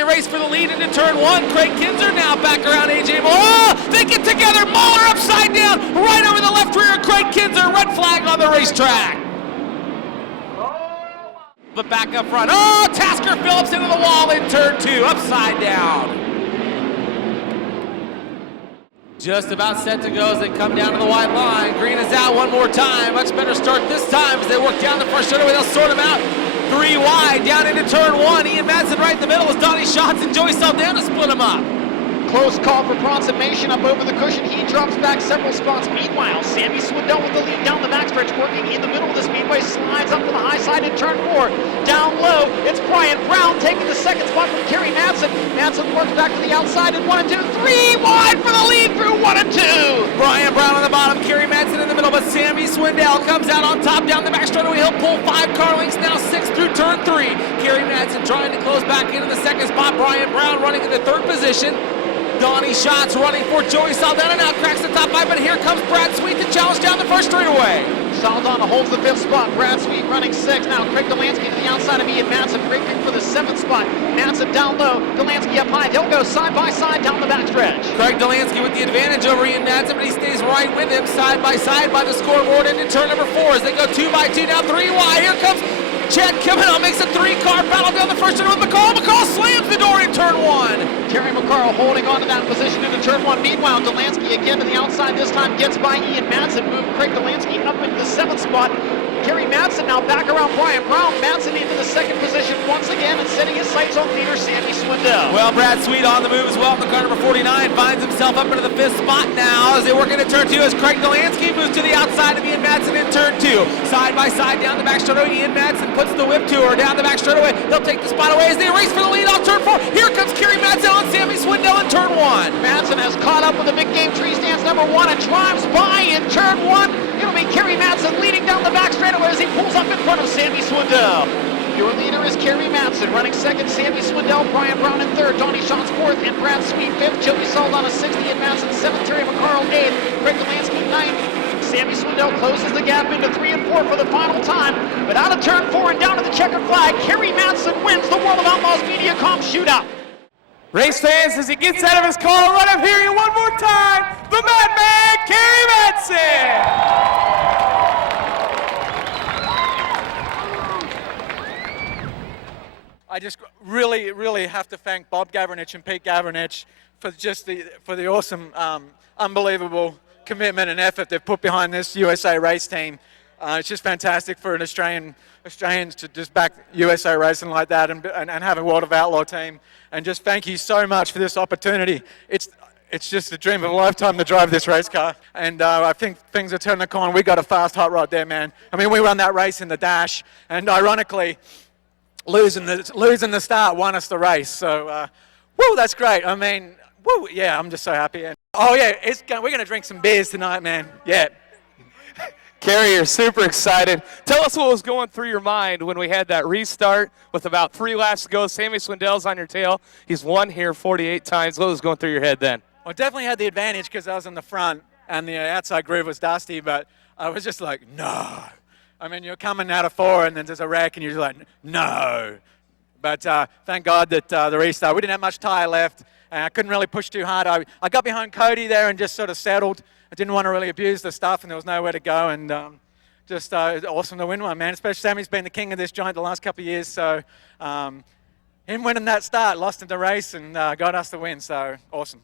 they race for the lead into turn one. Craig Kinzer now back around AJ Moore. Oh, they get together. Muller upside down, right over the left rear. Craig Kinzer, red flag on the racetrack. But back up front. Oh, Tasker Phillips into the wall in turn two, upside down. Just about set to go as they come down to the white line. Green is out one more time. Much better start this time as they work down the front straightaway. They'll sort them out. 3 wide down into turn one. Ian Madsen right in the middle as Donnie Schatz and Joey Saldana split them up. Close call for Bronson Mason up over the cushion. He drops back several spots. Meanwhile, Sammy Swindell with the lead down the backstretch, working in the middle of the speedway, slides up to the high side in turn four. Down low, it's Brian Brown taking the second spot from Kerry Madsen. Madsen works back to the outside in 1 and 2. 3 wide for the lead through 1 and 2. Brian Brown on the bottom, Kerry Madsen in the middle, but Sammy Swindell comes out on top down the back straightaway. He'll pull 5 car lengths, now 6 through turn 3. Kerry Madsen trying to close back into the second spot. Brian Brown running in the third position. Donnie Schatz running for Joey Saldana, now cracks the top 5, but here comes Brad Sweet to challenge down the first straightaway. Saldana holds the 5th spot. Brad Sweet running 6. Now Craig Delansky to the outside of Ian Madsen. Great pick for the 7th spot. Madsen down low. Delansky up high. They'll go side by side down the backstretch. Craig Delansky with the advantage over Ian Madsen, but he stays right with him side by the scoreboard into turn number 4 as they go 2 by 2, now 3 wide. Here comes Chet coming on, makes a 3-car battle down the first turn with McCall. McCall slams the door in turn 1. Terry McCarl holding on to that position into turn 1. Meanwhile, Delansky again to the outside, this time gets by Ian Madsen. Move Craig Delansky up into the 7th spot. Kerry Madsen now back around Brian Brown. Madsen into the 2nd position once again and setting his sights on leader Sammy Swindell. Well, Brad Sweet on the move as well in the car number 49. Finds himself up into the 5th spot now as they work into turn 2 as Craig Delansky moves to the outside of Ian Madsen in turn 2. Side by side down the back straightaway. Ian Madsen puts the whip to her down the back straightaway. They'll take the spot away as they race for the lead on turn 4. Here comes Kerry Madsen on Sammy Swindell in turn 1. Madsen has caught up with the big game tree stands number 1 and drives by in turn 1. It'll be Kerry Madsen leading down the back straightaway as he pulls up in front of Sammy Swindell. Your leader is Kerry Madsen, running 2nd, Sammy Swindell, Brian Brown in 3rd, Donnie Schatz 4th, and Brad Sweet 5th, Joey Saldana 6th, Ian Madsen 7th, Terry McCarl 8th, Craig Delansky 9th. Sammy Swindell closes the gap into 3 and 4 for the final time, but out of turn 4 and down to the checkered flag, Kerry Madsen wins the World of Outlaws Mediacom Shootout. Race fans, as he gets out of his car, run up here one more time, the Madman, Kerry Madsen! I just really have to thank Bob Gavranich and Pete Gavranich for the awesome, unbelievable commitment and effort they've put behind this USA race team. It's just fantastic for an Australians to just back USA racing like that and have a World of Outlaw team. And just thank you so much for this opportunity. It's just a dream of a lifetime to drive this race car. And I think things are turning the corner. We got a fast hot rod there, man. I mean, we run that race in the dash, and ironically, losing the start won us the race. So, woo, that's great. I mean, woo, yeah, I'm just so happy. And, oh yeah, we're gonna drink some beers tonight, man. Yeah. Kerry, you're super excited. Tell us what was going through your mind when we had that restart with about 3 laps to go. Sammy Swindell's on your tail. He's won here 48 times. What was going through your head then? I definitely had the advantage because I was in the front and the outside groove was dusty, but I was just like, no. I mean, you're coming out of 4 and then there's a wreck and you're just like, no. But thank God that the restart, we didn't have much tire left. And I couldn't really push too hard. I got behind Cody there and just sort of settled. I didn't want to really abuse the stuff and there was nowhere to go. And just awesome to win one, man. Especially Sammy's been the king of this joint the last couple of years. So him winning that start, lost in the race and got us the win. So awesome.